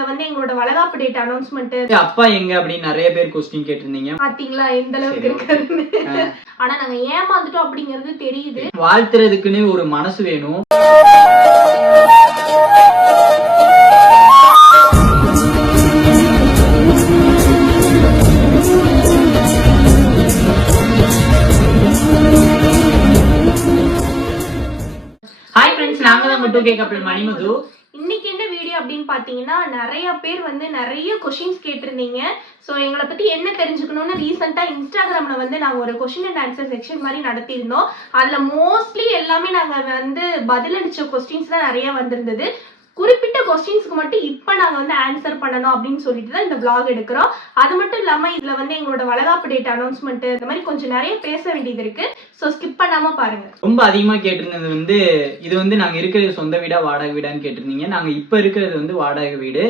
இதுல வந்து எங்களோட வளகாப்பு டேட் அனௌன்ஸ்மெண்ட். அப்பா எங்க அப்படின்னு நிறைய பேர் क्वेश्चन கேட்டிருந்தீங்க. பாத்தீங்களா எந்த அளவுக்கு இருக்காருன்னு. ஆனா நாங்க ஏமாந்துட்டோம் அப்படிங்கிறது தெரியுது. வாழ்த்துறதுக்குன்னு ஒரு மனசு வேணும். ஹாய் ஃப்ரெண்ட்ஸ், நாங்க தான் 2K கப்பிள் மணிமுது. இன்னைக்கு என்ன வீடியோ அப்படின்னு பாத்தீங்கன்னா, நிறைய பேர் வந்து நிறைய கொஸ்டின்ஸ் கேட்டிருந்தீங்க. ஸோ எங்களை பத்தி என்ன தெரிஞ்சுக்கணும்னு ரீசெண்டா இன்ஸ்டாகிராம்ல வந்து நாங்க ஒரு கொஸ்டின் அண்ட் ஆன்சர் செக்ஷன் மாதிரி நடத்தியிருந்தோம். அதுல மோஸ்ட்லி எல்லாமே நாங்க வந்து பதிலளிச்ச கொஸ்டின்ஸ் தான் நிறைய வந்திருந்தது. குறிப்பிட்ட கொஸ்டின்ஸ்க்கு மட்டும் இப்ப நாங்க வந்து ஆன்சர் பண்ணணும் அப்படின்னு சொல்லிட்டு தான் இந்த விளாக் எடுக்கிறோம். அது மட்டும் இல்லாம இதுல வந்து எங்களோட வளகாப்பு டேட் அனௌன்ஸ்மெண்ட் இந்த மாதிரி கொஞ்சம் நிறைய பேச வேண்டியது இருக்கு. ஸோ ஸ்கிப் பண்ணாம பாருங்க. ரொம்ப அதிகமா கேட்டிருந்தது வந்து இது வந்து நாங்க இருக்கிறது சொந்த வீடா வாடகை வீடான்னு கேட்டிருந்தீங்க. நாங்க இப்ப இருக்கிறது வந்து வாடகை வீடு.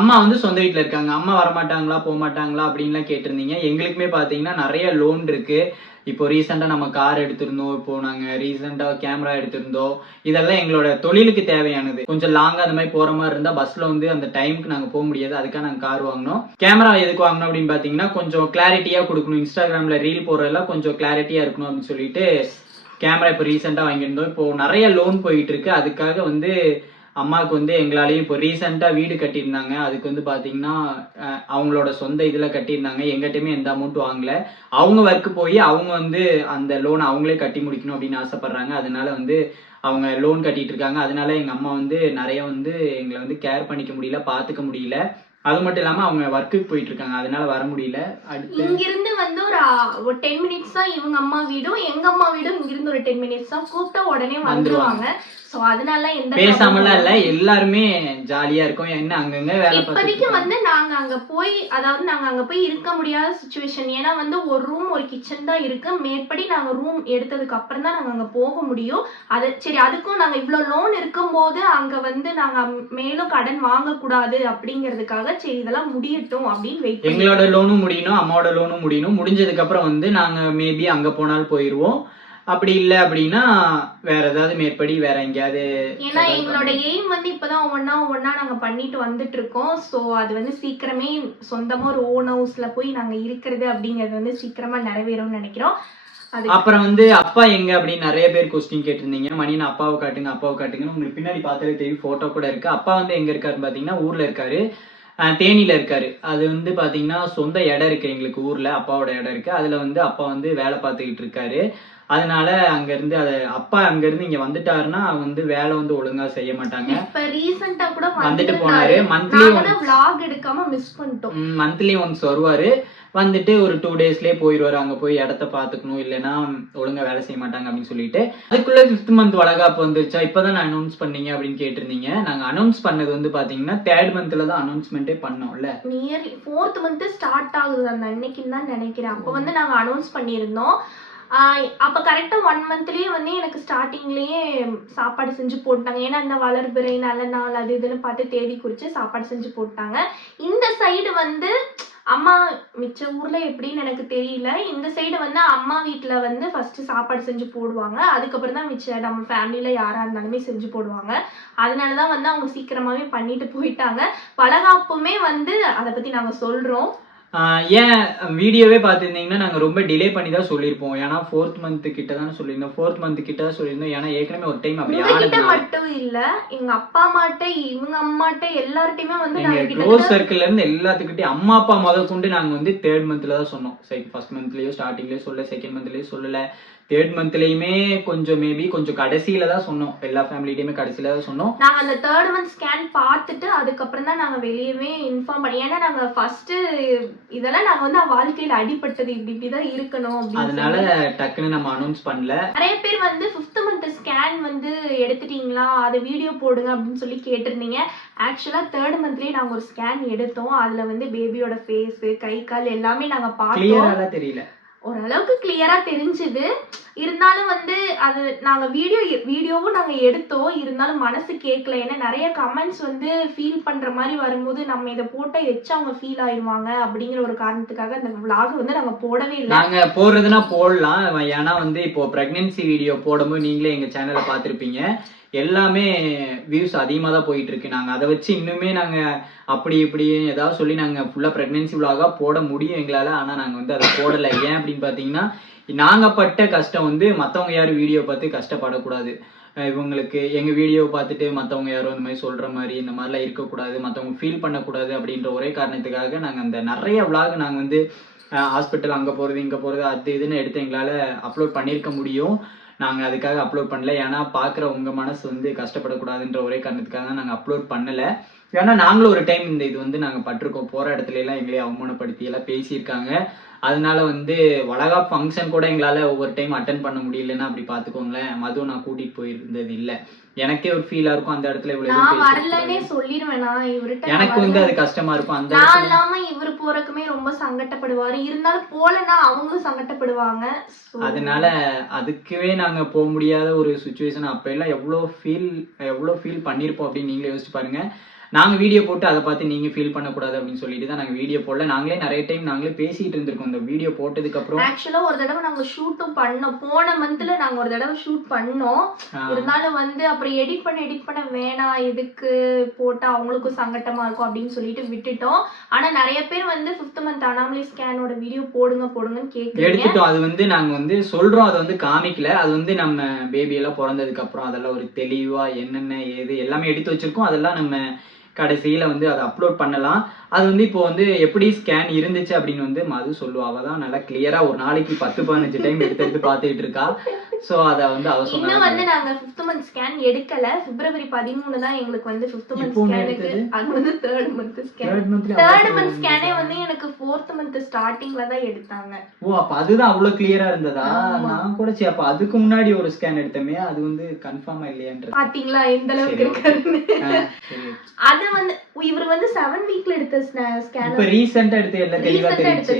அம்மா வந்து சொந்த வீட்டுல இருக்காங்க. அம்மா வரமாட்டாங்களா போக மாட்டாங்களா அப்படின்லாம் கேட்டிருந்தீங்க. எங்களுக்குமே பாத்தீங்கன்னா நிறைய லோன் இருக்கு. இப்போ ரீசெண்டா நம்ம கார் எடுத்திருந்தோம். இப்போ நாங்க ரீசெண்டா கேமரா எடுத்திருந்தோம். இதெல்லாம் எங்களோட தொழிலுக்கு தேவையானது. கொஞ்சம் லாங்கா அந்த மாதிரி போற மாதிரி இருந்தா பஸ்ல வந்து அந்த டைமுக்கு நாங்க போக முடியாது. அதுக்காக நாங்க கார் வாங்கினோம். கேமரா எதுக்கு வாங்கணும் அப்படின்னு பாத்தீங்கன்னா, கொஞ்சம் கிளாரிட்டியா கொடுக்கணும். இன்ஸ்டாகிராம்ல ரீல் போறதெல்லாம் கொஞ்சம் கிளாரிட்டியா இருக்கணும் அப்படின்னு சொல்லிட்டு கேமரா இப்போ ரீசெண்டா வாங்கியிருந்தோம். இப்போ நிறைய லோன் போயிட்டு இருக்கு. அதுக்காக வந்து அம்மாவுக்கு வந்து எங்களாலேயும் இப்போ ரீசெண்டாக வீடு கட்டியிருந்தாங்க. அதுக்கு வந்து பார்த்தீங்கன்னா அவங்களோட சொந்த இதில் கட்டியிருந்தாங்க. எங்கிட்டையுமே எந்த அமௌண்ட்டும் வாங்கலை. அவங்க ஒர்க்கு போய் அவங்க வந்து அந்த லோன் அவங்களே கட்டி முடிக்கணும் அப்படின்னு ஆசைப்பட்றாங்க. அதனால வந்து அவங்க லோன் கட்டிட்டு இருக்காங்க. அதனால எங்கள் அம்மா வந்து நிறைய வந்து எங்களை வந்து கேர் பண்ணிக்க முடியல, பார்த்துக்க முடியல. அது மட்டும் இல்லாம அவங்க ஒர்க்குக்கு போயிட்டு இருக்காங்க. அதனால வர முடியல. அடுத்து இங்கிருந்து வந்து ஒரு 10 மினிட்ஸ் தான் இவங்க அம்மா வீடும் எங்க அம்மா வீடும் இங்கிருந்து ஒரு 10 மினிட்ஸ் தான். கூப்பிட்டா உடனே வந்துருவாங்க. சோ அதனால எந்த பேசாமலாம் இல்ல, எல்லாருமே ஜாலியா இருக்கும். என்ன அங்கங்க வேலை இப்போதைக்கு வந்து நாங்க அங்க போய் நாங்க அங்க போய் இருக்க முடியாத சிச்சுவேஷன். ஏன்னா வந்து ஒரு ரூம் ஒரு கிச்சன் தான் இருக்கு. மேற்படி நாங்க ரூம் எடுத்ததுக்கு அப்புறம் தான் நாங்க அங்க போக முடியும். அது சரி, அதுக்கும் நாங்க இவ்வளவு லோன் இருக்கும் போது அங்க வந்து நாங்க மேலும் கடன் வாங்க கூடாது அப்படிங்கிறதுக்காக சரி இதெல்லாம் முடியட்டும் அப்படின்னு வெயிட். எங்களோட லோனும் முடியணும், அம்மாவோட லோனும் முடியணும். முடிஞ்சதுக்கு அப்புறம் வந்து நாங்க மேபி அங்க போனாலும் போயிருவோம். அப்படி இல்ல அப்படின்னா வேற ஏதாவது மேற்படி வேற எங்கேயாவது. ஏன்னா எங்களோட எய்ம் வந்து இப்பதான் ஒவ்வொன்னா நாங்க பண்ணிட்டு வந்துட்டு இருக்கோம். சோ அது வந்து சீக்கிரமே சொந்தமா ஒரு ஓன் ஹவுஸ்ல போய் நாங்க இருக்கிறது அப்படிங்கறது வந்து சீக்கிரமா நிறைவேறும்னு நினைக்கிறோம். அப்புறம் வந்து அப்பா எங்க அப்படின்னு நிறைய பேர் கொஸ்டின் கேட்டிருந்தீங்க. மணின்னு அப்பாவை காட்டுங்க அப்பாவை காட்டுங்கன்னு. உங்களுக்கு பின்னாடி பார்த்தாலே தெரியும், போட்டோ கூட இருக்கு. அப்பா வந்து எங்க இருக்காருன்னு பாத்தீங்கன்னா ஊர்ல இருக்காரு, தேனியில இருக்காரு. அது வந்து பாத்தீங்கன்னா சொந்த இடம் இருக்கு எங்களுக்கு ஊர்ல, அப்பாவோட இடம் இருக்கு. அதுல வந்து அப்பா வந்து வேலை பார்த்துக்கிட்டு இருக்காரு. அதனால அங்க இருந்து அப்பா அங்க இருந்து இங்க வந்துட்டாருன்னா வந்து வேலை வந்து ஒழுங்கா செய்ய மாட்டாங்க. இப்ப ரீசெண்டா கூட வந்துட்டு போனாரு. மந்த்லி vlog எடுக்காம மிஸ் பண்ணிட்டோம். மந்த்லி ஒன்ஸ் வருவாரு. வந்துட்டு ஒரு 2 டேஸ்லயே போயிடுவாரு. அங்க போய் இடத்த பாத்துக்கணும், இல்லைன்னா ஒழுங்கா வேலை செய்ய மாட்டாங்க அப்படின்னு சொல்லிட்டு. அதுக்குள்ள 5th மந்த் வளகாப்பு வந்துருச்சா, இப்பதான் நான் அனௌன்ஸ் பண்ணீங்க அப்படின்னு கேட்டிருந்தீங்க. நாங்க அனௌன்ஸ் பண்ணது வந்து பாத்தீங்கன்னா 3rd மந்த்ல தான் அனௌன்ஸ்மெண்டே பண்ணோம்ல. நியர்லி 4th மந்த் ஸ்டார்ட் ஆகுது அந்த அன்னைக்குன்னு தான் நினைக்கிறேன். அப்ப வந்து நாங்க அனௌன்ஸ் பண்ணியிருந்தோம். அப்ப கரெக்டா 1 மந்த்லயே வந்து எனக்கு ஸ்டார்டிங்லயே சாப்பாடு செஞ்சு போட்டாங்க. ஏன்னா இந்த வளர்பிறை நல்ல நாள் அது இதுன்னு பார்த்து தேதி குறிச்சு சாப்பாடு செஞ்சு போட்டாங்க. இந்த சைடு வந்து அம்மா மிச்ச ஊர்ல எப்படின்னு எனக்கு தெரியல. இந்த சைடு வந்து அம்மா வீட்டுல வந்து ஃபர்ஸ்ட் சாப்பாடு செஞ்சு போடுவாங்க. அதுக்கப்புறம் தான் மிச்ச நம்ம ஃபேமிலியில யாரா இருந்தாலுமே செஞ்சு போடுவாங்க. அதனாலதான் வந்து அவங்க சீக்கிரமாவே பண்ணிட்டு போயிட்டாங்க. வளகாப்புமே வந்து அதை பத்தி நாங்க சொல்றோம். ஏன் வீடியோவே பார்த்துருந்தீங்கன்னா நாங்கள் ரொம்ப டிலே பண்ணி தான் சொல்லியிருப்போம். ஏன்னா 4th மந்த் கிட்ட தானே சொல்லியிருந்தோம். 4th மந்த் கிட்ட தான் சொல்லியிருந்தோம். ஏன்னா ஏற்கனவே ஒரு டைம் அப்படி ஆனது மட்டும் இல்ல, எங்க அப்பா அம்மாட்ட இவங்க அம்மாட்ட எல்லார்ட்டையுமே வந்து க்ளோஸ் சர்க்கிள்ல இருந்து எல்லாத்துக்கிட்டையும் அம்மா அப்பா முதல் கொண்டு நாங்க வந்து 3rd மந்த்ல தான் சொன்னோம். 1st மந்த்லயோ ஸ்டார்டிங்லயோ சொல்ல, 2nd மந்த்லயோ சொல்லல. 3rd மந்த்லயுமே கொஞ்சம் மேபி கொஞ்சம் கடைசியில தான் சொன்னோம். எல்லா ஃபேமிலிட்டையுமே கடைசியில தான் சொன்னோம். நாங்க அந்த 3rd மந்த் ஸ்கேன் பார்த்துட்டு அதுக்கப்புறம் தான் நாங்க வெளியவே இன்ஃபார்ம் பண்ணி. ஏன்னா நாங்க ஃபர்ஸ்ட் இதெல்லாம் நாங்க வந்து வாழ்க்கையில அடிபட்டது இப்படிதான் இருக்கணும் அப்படின்னு. அதனால டக்குன்னு நம்ம அனௌன்ஸ் பண்ணல. நிறைய பேர் வந்து 5th மந்த் ஸ்கேன் வந்து எடுத்துட்டீங்களா, அதை வீடியோ போடுங்க அப்படின்னு சொல்லி கேட்டிருந்தீங்க. ஆக்சுவலா 3rd மந்த்லயே நாங்க ஒரு ஸ்கேன் எடுத்தோம். அதுல வந்து பேபியோட ஃபேஸ், கை கால் எல்லாமே நாங்க பார்த்தோம். தெரியல, ஓரளவுக்கு கிளியரா தெரிஞ்சுது. இருந்தாலும் வந்து அது நாங்க வீடியோவும் நாங்க எடுத்தோம். இருந்தாலும் மனசு கேட்கல. ஏன்னா நிறைய கமெண்ட்ஸ் வந்து ஃபீல் பண்ற மாதிரி வரும்போது நம்ம இதை போட்டா எச்சா அவங்க ஃபீல் ஆயிடுவாங்க அப்படிங்கிற ஒரு காரணத்துக்காக அந்த விளாக் வந்து நாங்க போடவே இல்லை. நாங்க போடுறதுன்னா போடலாம். ஏன்னா வந்து இப்போ பிரெக்னன்சி வீடியோ போடும்போது நீங்களே எங்க சேனல்ல பாத்திருப்பீங்க. எல்லாமே வியூஸ் அதிகமாக தான் போயிட்டு இருக்கு. நாங்கள் அதை வச்சு இன்னுமே நாங்கள் அப்படி இப்படி ஏதாவது சொல்லி நாங்கள் ஃபுல்லாக ப்ரெக்னென்சி விலாகாக போட முடியும் எங்களால். ஆனால் நாங்கள் வந்து அதை போடலை. ஏன் அப்படின்னு பார்த்தீங்கன்னா, நாங்கள் பட்ட கஷ்டம் வந்து மற்றவங்க யாரும் வீடியோ பார்த்து கஷ்டப்படக்கூடாது. இவங்களுக்கு எங்கள் வீடியோ பார்த்துட்டு மற்றவங்க யாரும் இந்த மாதிரி சொல்கிற மாதிரி இந்த மாதிரிலாம் இருக்கக்கூடாது, மற்றவங்க ஃபீல் பண்ணக்கூடாது அப்படின்ற ஒரே காரணத்துக்காக நாங்கள் அந்த நிறைய விலாக் நாங்கள் வந்து ஹாஸ்பிட்டல் அங்கே போகிறது இங்கே போகிறது அது இதுன்னு எடுத்து எங்களால் அப்லோட் பண்ணியிருக்க முடியும். நாங்கள் அதுக்காக அப்லோட் பண்ணல. ஏன்னா பார்க்குற உங்கள் மனசு வந்து கஷ்டப்படக்கூடாதுன்ற ஒரே காரணத்துக்காக தான் நாங்கள் அப்லோட் பண்ணலை. ஏன்னா நாங்களும் ஒரு டைம் இந்த இது வந்து நாங்கள் பட்டிருக்கோம். போகிற இடத்துல எல்லாம் எங்களே அவமானப்படுத்தி எல்லாம் பேசியிருக்காங்க. அதனால வந்து வளகாப் ஃபங்க்ஷன் கூட எங்களால் ஒவ்வொரு டைம் அட்டன் பண்ண முடியலன்னா அப்படி பார்த்துக்கோங்களேன். மதுவும் நான் கூட்டிகிட்டு போயிருந்தது இல்லை. எனக்கே ஒரு ஃபீலா இருக்கும் அந்த இடத்துல இவ்வளவு நான் வரலனே சொல்லிடுவேன். நான் இவர்ட்ட எனக்கு வந்து அது கஷ்டமா இருக்கும். அந்த நான் இல்லாம இவர் போறக்குமே ரொம்ப சங்கடப்படுவாரு. இருந்தாலும் போலனா அவங்களும் சங்கடப்படுவாங்க. அதனால அதுக்கவே நாங்க போக முடியாத ஒரு சுச்சுவேஷன். அப்ப எல்லாம் எவ்வளவு ஃபீல் பண்ணிருப்போம் அப்படின்னு நீங்களே யோசிச்சு பாருங்க. நாங்க வீடியோ போட்டு அதை பார்த்து நீங்க ஃபீல் பண்ணக்கூடாது அப்படின்னு சொல்லிட்டு தான் நாங்க வீடியோ போடல. நாங்களே நிறைய டைம் நாங்களே பேசிட்டு இருந்திருக்கோம் இந்த வீடியோ போட்டதுக்கு அப்புறம். ஆக்சுவலா ஒரு தடவை நாங்க ஷூட்டும் பண்ணோம். போன மந்த்ல நாங்க ஒரு தடவை ஷூட் பண்ணோம். இருந்தாலும் வந்து அப்புறம் எடிட் பண்ண வேணாம், எதுக்கு போட்டா அவங்களுக்கும் சங்கட்டமா இருக்கும் அப்படின்னு சொல்லிட்டு விட்டுட்டோம். ஆனா நிறைய பேர் வந்து 5th month அனாமலி ஸ்கேனோட வீடியோ போடுங்கன்னு கேக்குறீங்க. எடுத்துட்டோம். அது வந்து நாங்க வந்து சொல்றோம், அதை வந்து காமிக்கல. அது வந்து நம்ம பேபி எல்லாம் பிறந்ததுக்கு அப்புறம் அதெல்லாம் ஒரு தெளிவா என்னென்ன ஏது எல்லாமே எடுத்து வச்சிருக்கோம். அதெல்லாம் நம்ம கடைசியில வந்து அதை அப்லோட் பண்ணலாம். அது வந்து இப்போ வந்து எப்படி ஸ்கேன் இருந்துச்சு அப்படின்னு வந்து மது சொல்லுவா. அவ தான் நல்லா கிளியரா ஒரு நாளைக்கு 10-15 டைம் எடுத்து பார்த்துட்டு இருக்கா. சோ அத வந்து அவ சொன்னா. இன்னும் வந்து நாங்க 5th month ஸ்கேன் எடுக்கல. February 13 தான் எங்களுக்கு வந்து 5th month ஸ்கேனுக்கு. அது வந்து 3rd month scan. 3rd month ஸ்கேனே வந்து எனக்கு 4th month ஸ்டார்டிங்ல தான் எடுத்தாங்க. ஓ, அப்ப அதுதான் அவ்வளவு கிளியரா இருந்ததா? நான் கூட சரி அப்ப அதுக்கு முன்னாடி ஒரு ஸ்கேன் எடுத்தமே அது வந்து கன்ஃபார்மா இல்லையான்றது பாத்தீங்களா எந்த அளவுக்கு இருக்குன்னு. அது வந்து இவர் வந்து 7 வீக்ல எடுத்த ஸ்கேன். இப்ப ரீசன்ட்டா எடுத்து எல்லாம் தெளிவா தெரியுது.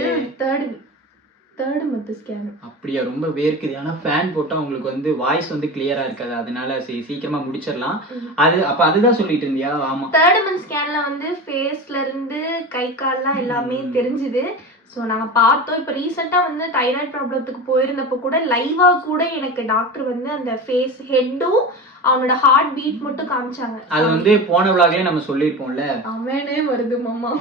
3rd month scan. அப்படியே ரொம்ப வேர்க்குது. ஆனா ஃபேன் போட்டா உங்களுக்கு வந்து வாய்ஸ் வந்து கிளியரா இருக்காது. அதனால சீக்கிரமா முடிச்சிடலாம். அது அப்ப அதுதான் சொல்லிட்டு இருந்தியா? ஆமா. 3rd month ஸ்கேன்ல வந்து ஃபேஸ்ல இருந்து கை கால்லாம் எல்லாமே தெரிஞ்சுது. ஸோ நாங்கள் பார்த்தோம். இப்போ ரீசெண்டாக வந்து தைராய்டு ப்ராப்ளத்துக்கு போயிருந்தப்போ கூட லைவாக கூட எனக்கு டாக்டர் வந்து அந்த ஃபேஸ் ஹெட்டும் அவனோட ஹார்ட் பீட் மட்டும் காமிச்சாங்க. அது வந்து போன விளாக்லயே நம்ம சொல்லியிருப்போம்ல. அவனே வருது மாமா.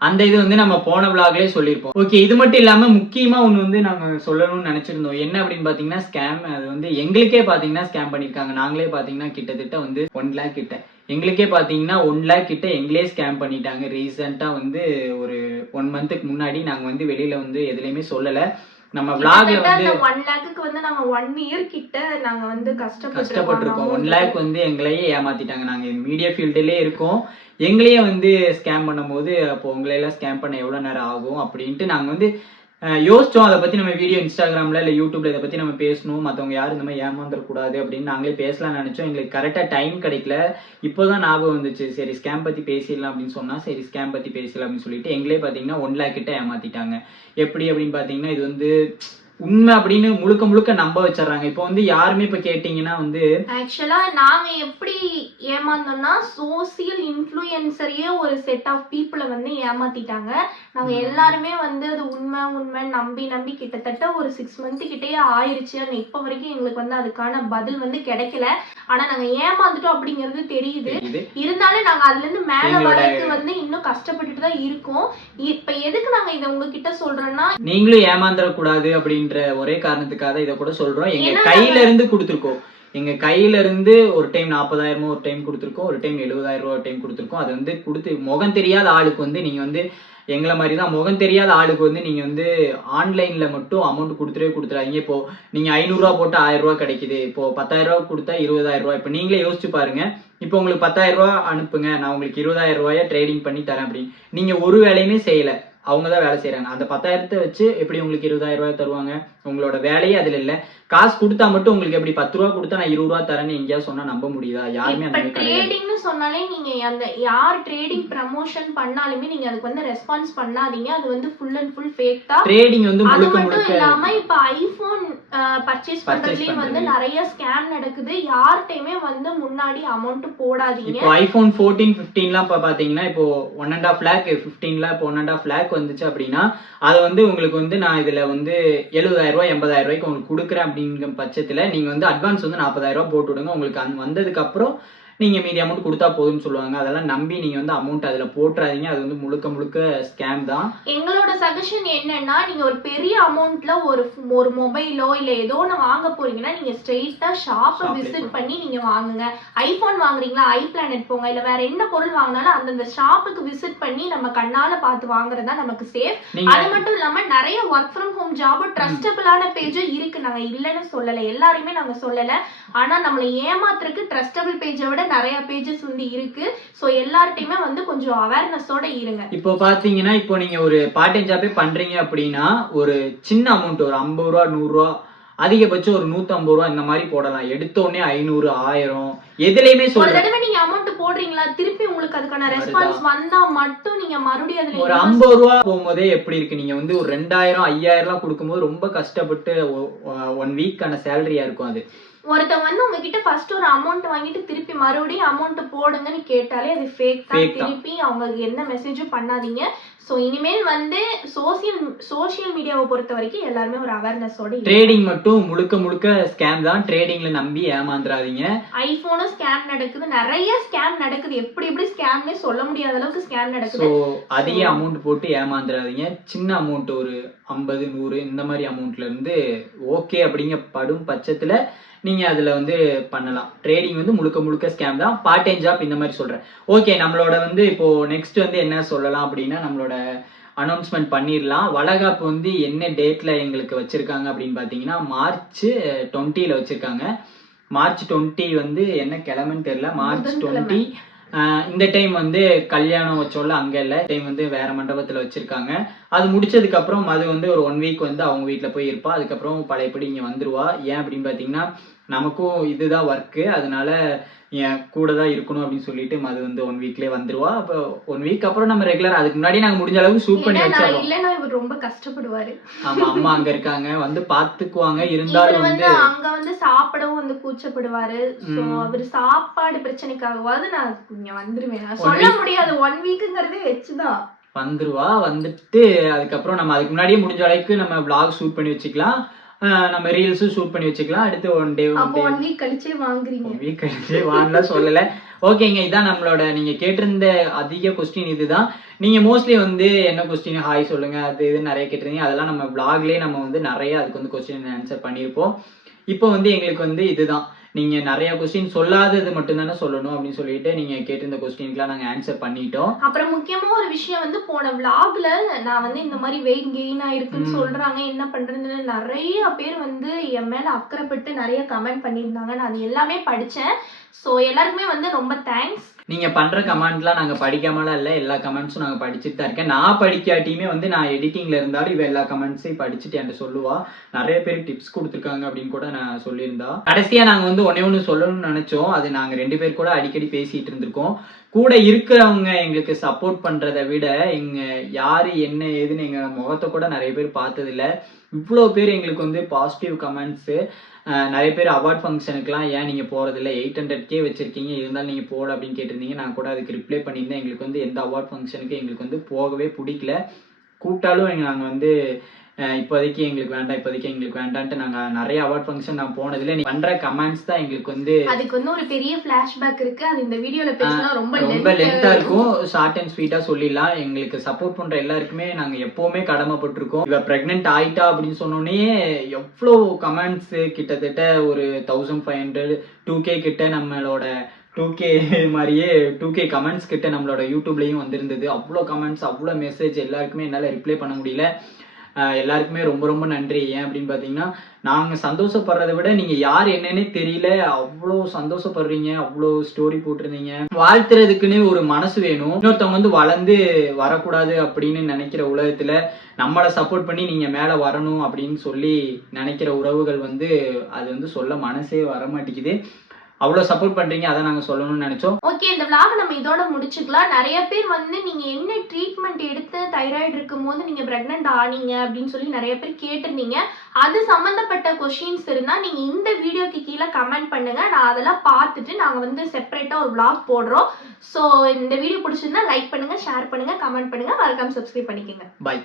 அந்த இது வந்து நம்ம போன விளாக்லயே சொல்லியிருப்போம். ஓகே, இது மட்டும் இல்லாம முக்கியமா ஒண்ணு வந்து நாங்க சொல்லணும்னு நினைச்சிருந்தோம். என்ன அப்படின்னு பாத்தீங்கன்னா ஸ்கேம். அது வந்து எங்களுக்கே பாத்தீங்கன்னா ஸ்கேம் பண்ணிருக்காங்க. நாங்களே பாத்தீங்கன்னா கிட்டத்தட்ட வந்து 1 lakh கிட்ட எங்களுக்கே பாத்தீங்கன்னா 1 lakh கிட்ட எங்களே ஸ்கேம் பண்ணிட்டாங்க. ரீசெண்டா வந்து ஒரு 1 monthக்கு முன்னாடி. நாங்க வந்து வெளியில வந்து எதுலையுமே சொல்லல. நம்ம vlogல வந்து 1 lakhக்கு வந்து நாங்க 1 year கிட்ட நாங்க வந்து கஷ்டப்பட்டிருக்கோம். 1 lakh வந்து எங்களையே ஏமாத்திட்டாங்க. நாங்க மீடியா ஃபீல்டுலயே இருக்கோம். எங்களையே வந்து ஸ்கேம் பண்ணும்போது அப்போ உங்களை எல்லாம் ஸ்கேம் பண்ண எவ்வளவு நேரம் ஆகும் அப்படின்ட்டு நாங்க வந்து யோசிச்சோம். அதை பத்தி நம்ம வீடியோ இன்ஸ்டாகிராம்ல இல்ல யூடியூப்ல இதை பத்தி நம்ம பேசணும், மத்தவங்க யாரும் இந்த மாதிரி ஏமாந்துடக்கூடாது அப்படின்னு நாங்களே பேசலாம்னு நினைச்சோம். எங்களுக்கு கரெக்டா டைம் கிடைக்கல. இப்போதான் ஞாபகம் வந்துச்சு, சரி ஸ்கேம் பத்தி பேசிடலாம் அப்படின்னு சொன்னா சரி ஸ்கேம் பத்தி பேசலாம் அப்படின்னு சொல்லிட்டு எங்களே பாத்தீங்கன்னா 1 lakh கிட்ட ஏமாத்திட்டாங்க. எப்படி அப்படின்னு பாத்தீங்கன்னா இது வந்து உண்மை அப்படின்னு முழுக்க நம்ப வச்சிடறாங்க. இப்போ வந்து யாருமே இப்ப கேட்டீங்கன்னா வந்து ஆக்சுவலா நாங்க எப்படி ஏமாந்தோம்னா சோசியல் இன்ஃப்ளூயன்சரையே ஒரு செட் ஆஃப் பீப்புளை வந்து ஏமாத்திட்டாங்க. நாங்க எல்லாருமே வந்து அது உண்மை நம்பி கிட்டத்தட்ட ஒரு 6 month கிட்டே ஆயிருச்சு. ஆனா இப்ப வரைக்கும் எங்களுக்கு வந்து அதுக்கான பதில் வந்து கிடைக்கல. ஆனா நாங்க ஏமாந்துட்டோம் அப்படிங்கிறது தெரியுது. இருந்தாலும் நாங்க அதுல இருந்து மேல வரக்கு வந்து இன்னும் கஷ்டப்பட்டுட்டு தான் இருக்கோம். இப்ப எதுக்கு நாங்க இதை உங்ககிட்ட சொல்றோம்னா நீங்களும் ஏமாந்துடக்கூடாது அப்படின்னு ஒரே காரணத்துக்காக இதை கூட சொல்றோம். எங்க கையில இருந்து கொடுத்துருக்கோம். எங்க கையில இருந்து ஒரு டைம் 40,000 ஒரு டைம் கொடுத்துருக்கோம், ஒரு டைம் 70,000 ஒரு டைம் கொடுத்துருக்கோம். அது வந்து கொடுத்து முகம் தெரியாத ஆளுக்கு வந்து நீங்க வந்து எங்களை மாதிரி தான் முகம் தெரியாத ஆளுக்கு வந்து நீங்க வந்து ஆன்லைன்ல மட்டும் அமௌண்ட் கொடுத்துறாங்க. இப்போ நீங்க 500 ரூபா போட்டு 1000 ரூபாய் கிடைக்குது. இப்போ 10,000 ரூபாய் கொடுத்தா 20,000 ரூபாய். இப்போ நீங்களே யோசிச்சு பாருங்க. இப்போ உங்களுக்கு 10,000 ரூபாய் அனுப்புங்க, நான் உங்களுக்கு 20,000 ரூபாய ட்ரேடிங் பண்ணி தரேன் அப்படின்னு நீங்க ஒரு வேலையுமே செய்யல, அவங்கதான் வேலை செய்யறாங்க. அந்த 10,000 வச்சு எப்படி உங்களுக்கு 20,000 ரூபாய் தருவாங்க? உங்களோட வேலையே அதுல இல்ல. காசு கொடுத்தா மட்டும் உங்களுக்கு எப்படி 10 ரூபா கொடுத்தா நான் 20 ரூபா தரேன்னு எங்கேயாவது சொன்னா நம்ப முடியுதா? யாருமே அந்த மாதிரி கிடையாது. ட்ரேடிங்னு சொன்னாலே நீங்க அந்த யார் ட்ரேடிங் ப்ரமோஷன் பண்ணாலுமே நீங்க அதுக்கு வந்து ரெஸ்பான்ஸ் பண்ணாதீங்க. அது வந்து ஃபுல் அண்ட் ஃபுல் ஃபேக் தான். ட்ரேடிங் வந்து அது மட்டும் இல்லாம இப்ப ஐபோன் பர்ச்சேஸ் பண்றதுலயும் வந்து நிறைய ஸ்கேம் நடக்குது. யார்கிட்டயுமே வந்து முன்னாடி அமௌண்ட் போடாதீங்க. இப்போ ஐபோன் 14 15லாம் இப்ப பாத்தீங்கன்னா இப்போ 1.5 lakh 15ல இப்போ 1.5 lakh வந்துச்சு அப்படின்னா அது வந்து உங்களுக்கு வந்து நான் இதுல வந்து 70,000 ரூபாய் 80,000 ரூபாய்க்கு உங்களுக்கு கொடுக்குறேன் அப்படிங்கிற பட்சத்துல நீங்க வந்து அட்வான்ஸ் வந்து 40,000 ரூபாய் போட்டு விடுங்க. உங்களுக்கு வந்ததுக்கு அப்புறம் நீங்க மீதி அமௌண்ட் கொடுத்தா போதும்னு சொல்லுவாங்க. அதெல்லாம் நம்பி நீங்க வந்து அமௌண்ட் அதுல போட்டுறாதீங்க. அது வந்து முழுக்க முழுக்க ஸ்கேம் தான். எங்களோட சஜஷன் என்னன்னா, நீங்க ஒரு பெரிய அமௌண்ட்ல ஒரு மொபைலோ இல்ல ஏதோ ஒன்று வாங்க போறீங்கன்னா நீங்க ஸ்ட்ரெயிட்டா ஷாப்பை விசிட் பண்ணி நீங்க வாங்குங்க. ஐபோன் வாங்குறீங்களா, ஐ பிளானட் போங்க. இல்ல வேற என்ன பொருள் வாங்கினாலும் அந்தந்த ஷாப்புக்கு விசிட் பண்ணி நம்ம கண்ணால பார்த்து வாங்குறதா நமக்கு சேஃப். அது மட்டும் இல்லாம நிறைய ஒர்க் ஃப்ரம் ஹோம் ஜாப் ட்ரஸ்டபிளான பேஜும் இருக்கு. நாங்க இல்லைன்னு சொல்லல, எல்லாருமே நாங்க சொல்லல. ஆனா நம்மளை ஏமாத்துறதுக்கு ட்ரஸ்டபிள் பேஜை விட நிறைய பேஜஸ் வந்து இருக்கு. சோ எல்லார்ட்டையுமே வந்து கொஞ்சம் அவேர்னஸோட இருங்க. இப்போ பாத்தீங்கன்னா இப்போ நீங்க ஒரு பார்ட் டைம் ஜாபே பண்றீங்க அப்படின்னா ஒரு சின்ன அமௌண்ட் ஒரு 50 ரூபா 100 ரூபா அதிகபட்சம் ஒரு 150 ரூபா இந்த மாதிரி போடலாம். எடுத்தோடனே 500 1000 எதுலயுமே ஒரு தடவை நீங்க அமௌண்ட் போடுறீங்களா, திருப்பி உங்களுக்கு அதுக்கான ரெஸ்பான்ஸ் வந்தா மட்டும் நீங்க மறுபடியும் அதுல ஒரு 50 ரூபா போகும்போதே எப்படி இருக்கு, நீங்க வந்து ஒரு 2000 5000 எல்லாம் கொடுக்கும்போது ரொம்ப கஷ்டப்பட்டு 1 வீக்கான சேலரியா இருக்கும். அது ஒருத்தவங்க வந்து உங்ககிட்ட ஃபர்ஸ்ட் ஒரு அமௌண்ட் வாங்கிட்டு திருப்பி மறுபடியும் அமௌண்ட் போடுங்கன்னு கேட்டாலே அது ஃபேக் தான். திருப்பி அவங்களுக்கு எந்த மெசேஜும் பண்ணாதீங்க. ஸோ இனிமேல் வந்து சோசியல் மீடியாவை பொறுத்த வரைக்கும் எல்லாருமே ஒரு அவேர்னஸோட. ட்ரேடிங் மட்டும் முழுக்க முழுக்க ஸ்கேம் தான். ட்ரேடிங்ல நம்பி ஏமாந்துறாதீங்க. ஐபோனும் ஸ்கேம் நடக்குது, நிறைய ஸ்கேம் நடக்குது. எப்படி ஸ்கேம்னே சொல்ல முடியாத அளவுக்கு ஸ்கேம் நடக்குது. ஸோ அதிக அமௌண்ட் போட்டு ஏமாந்துறாதீங்க. சின்ன அமௌண்ட் ஒரு 50 100 இந்த மாதிரி அமௌண்ட்ல இருந்து ஓகே அப்படிங்க படும் பட்சத்துல நீங்க அதுல வந்து பண்ணலாம். ட்ரேடிங் வந்து முழுக்க முழுக்க ஸ்கேம் தான். பார்ட் டைம் ஜாப் இந்த மாதிரி சொல்றேன். ஓகே, நம்மளோட வந்து இப்போ நெக்ஸ்ட் வந்து என்ன சொல்லலாம் அப்படின்னா நம்மளோட அனௌன்ஸ்மெண்ட் பண்ணிடலாம். வளகாப்பு வந்து என்ன டேட்ல எங்களுக்கு வச்சிருக்காங்க அப்படின்னு பாத்தீங்கன்னா மார்ச் 20ல வச்சிருக்காங்க. மார்ச் 20 வந்து என்ன கிழமைன்னு தெரியல. மார்ச் 20 இந்த டைம் வந்து கல்யாணம் வச்சோம்ல அங்க இல்ல, டைம் வந்து வேற மண்டபத்துல வச்சிருக்காங்க. அது முடிச்சதுக்கு அப்புறம் அது வந்து ஒரு 1 வீக் வந்து அவங்க வீட்டுல போய் இருப்பா. அதுக்கப்புறம் பழையபடி இங்க வந்துருவா. ஏன் அப்படின்னு பாத்தீங்கன்னா நமக்கும் இதுதான் ஒர்க்கு, அதனால என் கூட தான் இருக்கணும் அப்படின்னு சொல்லிட்டு அது வந்து 1 வீக்லயே வந்துருவா. அப்போ 1 வீக் அப்புறம் நம்ம ரெகுலர் அதுக்கு முன்னாடி நாங்க முடிஞ்ச அளவுக்கு ஷூட் பண்ணி வச்சிருக்கோம். இல்லன்னா இவர் ரொம்ப கஷ்டப்படுவாரு. ஆமா, அம்மா அங்க இருக்காங்க, வந்து பாத்துக்குவாங்க. இருந்தாலும் வந்து அங்க வந்து சாப்பிடவும் வந்து கூச்சப்படுவாரு. சோ அவர் சாப்பாடு பிரச்சனைக்காகவாது நான் இங்க வந்துருவேன். சொல்ல முடியாது, 1 வீக்குங்கிறதே வெச்சுதான் வந்துருவா. வந்துட்டு அதுக்கப்புறம் நம்ம அதுக்கு முன்னாடியே முடிஞ்ச அளவுக்கு நம்ம vlog ஷூட் பண்ணி வச்சுக்கலாம். நம்ம ரீல்ஸும் ஷூட் பண்ணி வச்சுக்கலாம். அடுத்து 1 வீக் கழிச்சே வாங்குறீங்க. 1 வீக் கழிச்சே வாங்கலாம் சொல்லல. ஓகேங்க, இதான் நம்மளோட நீங்க கேட்டிருந்த அதிக கொஸ்டின் இதுதான். நீங்க மோஸ்ட்லி வந்து என்ன கொஸ்டின் ஹாய் சொல்லுங்க அது இது நிறைய கேட்டிருந்தீங்க. அதெல்லாம் நம்ம vlogலயே நம்ம வந்து நிறைய அதுக்கு வந்து கொஸ்டின் ஆன்சர் பண்ணியிருப்போம். இப்போ வந்து எங்களுக்கு வந்து இதுதான், நீங்க நிறைய கொஸ்டின் சொல்லாதது மட்டும் தானே சொல்லணும் அப்படின்னு சொல்லிட்டு நீங்க கேட்டிருந்த கொஸ்டின்க்குலாம் நாங்க ஆன்சர் பண்ணிட்டோம். அப்புறம் முக்கியமா ஒரு விஷயம் வந்து போன vlogல நான் வந்து இந்த மாதிரி வெயிட் கெயின் ஆயிருக்குன்னு சொல்றாங்க, என்ன பண்றதுன்னு நிறைய பேர் வந்து என் மேல அக்கறைப்பட்டு நிறைய கமெண்ட் பண்ணியிருந்தாங்க. நான் அது எல்லாமே படிச்சேன். ஸோ எல்லாருக்குமே வந்து ரொம்ப தேங்க்ஸ். நீங்க பண்ற கமெண்ட்லாம் நாங்க படிக்காமலாம் இல்ல, எல்லா கமெண்ட்ஸும் நாங்க படிச்சுட்டு தான் இருக்கேன். நான் படிக்காட்டியுமே வந்து நான் எடிட்டிங்ல இருந்தாலும் இவ எல்லா கமெண்ட்ஸையும் படிச்சுட்டு என்கிட்ட சொல்லுவா. நிறைய பேர் டிப்ஸ் கொடுத்துருக்காங்க அப்படின்னு கூட நான் சொல்லியிருந்தா. கடைசியா நாங்க வந்து ஒண்ணு சொல்லணும்னு நினைச்சோம். அது நாங்க 2 பேர் கூட அடிக்கடி பேசிட்டு இருந்திருக்கோம். கூட இருக்கிறவங்க எங்களுக்கு சப்போர்ட் பண்றதை விட எங்க யாரு என்ன ஏதுன்னு எங்க முகத்தை கூட நிறைய பேர் பார்த்தது இல்ல. இவ்வளோ பேர் எங்களுக்கு வந்து பாசிட்டிவ் கமெண்ட்ஸ். நிறைய பேர் அவார்ட் ஃபங்க்ஷனுக்குலாம் ஏன் நீங்க போறதில்ல, 800K வச்சிருக்கீங்க இருந்தாலும் நீங்க போகல அப்படின்னு கேட்டிருந்தீங்க. நான் கூட அதுக்கு ரிப்ளை பண்ணியிருந்தேன். எங்களுக்கு வந்து எந்த அவார்ட் ஃபங்க்ஷனுக்கு எங்களுக்கு வந்து போகவே பிடிக்கல. கூப்பிட்டாலும் நாங்கள் வந்து இப்போதைக்கு எங்களுக்கு வேண்டான்ட்டு நாங்க நிறைய அவார்ட் ஃபங்க்ஷன் நான் போனதுல நீ பண்ற கமெண்ட்ஸ் தான் எங்களுக்கு வந்து அதுக்கு வந்து ஒரு பெரிய ஃபிளாஷ்பேக் இருக்கு. அது இந்த வீடியோல பேசினா ரொம்ப லென்த்தா இருக்கும். ஷார்ட் அண்ட் ஸ்வீட்டா சொல்லிடலாம். எங்களுக்கு சப்போர்ட் பண்ற எல்லாருக்குமே நாங்க எப்பவுமே கடமைப்பட்டிருக்கோம். இவ பிரெக்னென்ட் ஆயிட்டா அப்படின்னு சொன்னோடனே எவ்வளோ கமெண்ட்ஸ், கிட்டத்தட்ட ஒரு 1500 2K கிட்ட நம்மளோட 2K மாதிரியே 2K கமெண்ட்ஸ் கிட்ட நம்மளோட யூடியூப்லயும் வந்திருந்தது. அவ்வளோ கமெண்ட்ஸ், அவ்வளோ மெசேஜ், எல்லாருக்குமே என்னால் ரிப்ளை பண்ண முடியல. எல்லாருக்குமே ரொம்ப ரொம்ப நன்றி. ஏன் அப்படின்னு பார்த்தீங்கன்னா நாங்கள் சந்தோஷப்படுறதை விட நீங்கள் யார் என்னன்னே தெரியல, அவ்வளோ சந்தோஷப்படுறீங்க, அவ்வளோ ஸ்டோரி போட்டிருந்தீங்க. வாழ்த்துறதுக்குன்னு ஒரு மனசு வேணும். இன்னொருத்தவங்க வந்து வளர்ந்து வரக்கூடாது அப்படின்னு நினைக்கிற உலகத்தில் நம்மளை சப்போர்ட் பண்ணி நீங்கள் மேலே வரணும் அப்படின்னு சொல்லி நினைக்கிற உறவுகள் வந்து அது வந்து சொல்ல மனசே வர மாட்டேங்குது. அவ்வளோ சப்போர்ட் பண்றீங்க, அதை நாங்க சொல்லணும்னு நினைச்சோம். ஓகே, இந்த vlog நம்ம இதோட முடிச்சுக்கலாம். நிறைய பேர் வந்து நீங்க என்ன ட்ரீட்மெண்ட் எடுத்து தைராய்டு இருக்கும்போது நீங்க பிரெக்னென்ட் ஆனீங்க அப்படின்னு சொல்லி நிறைய பேர் கேட்டிருந்தீங்க. அது சம்பந்தப்பட்ட கொஸ்டின்ஸ் இருந்தா நீங்க இந்த வீடியோக்கு கீழே கமெண்ட் பண்ணுங்க. நான் அதெல்லாம் பார்த்துட்டு நாங்க வந்து செப்பரேட்டா ஒரு vlog போடுறோம். ஸோ இந்த வீடியோ பிடிச்சிருந்தா லைக் பண்ணுங்க, ஷேர் பண்ணுங்க, கமெண்ட் பண்ணுங்க, மறக்காம சப்ஸ்கிரைப் பண்ணிக்கோங்க. பாய்.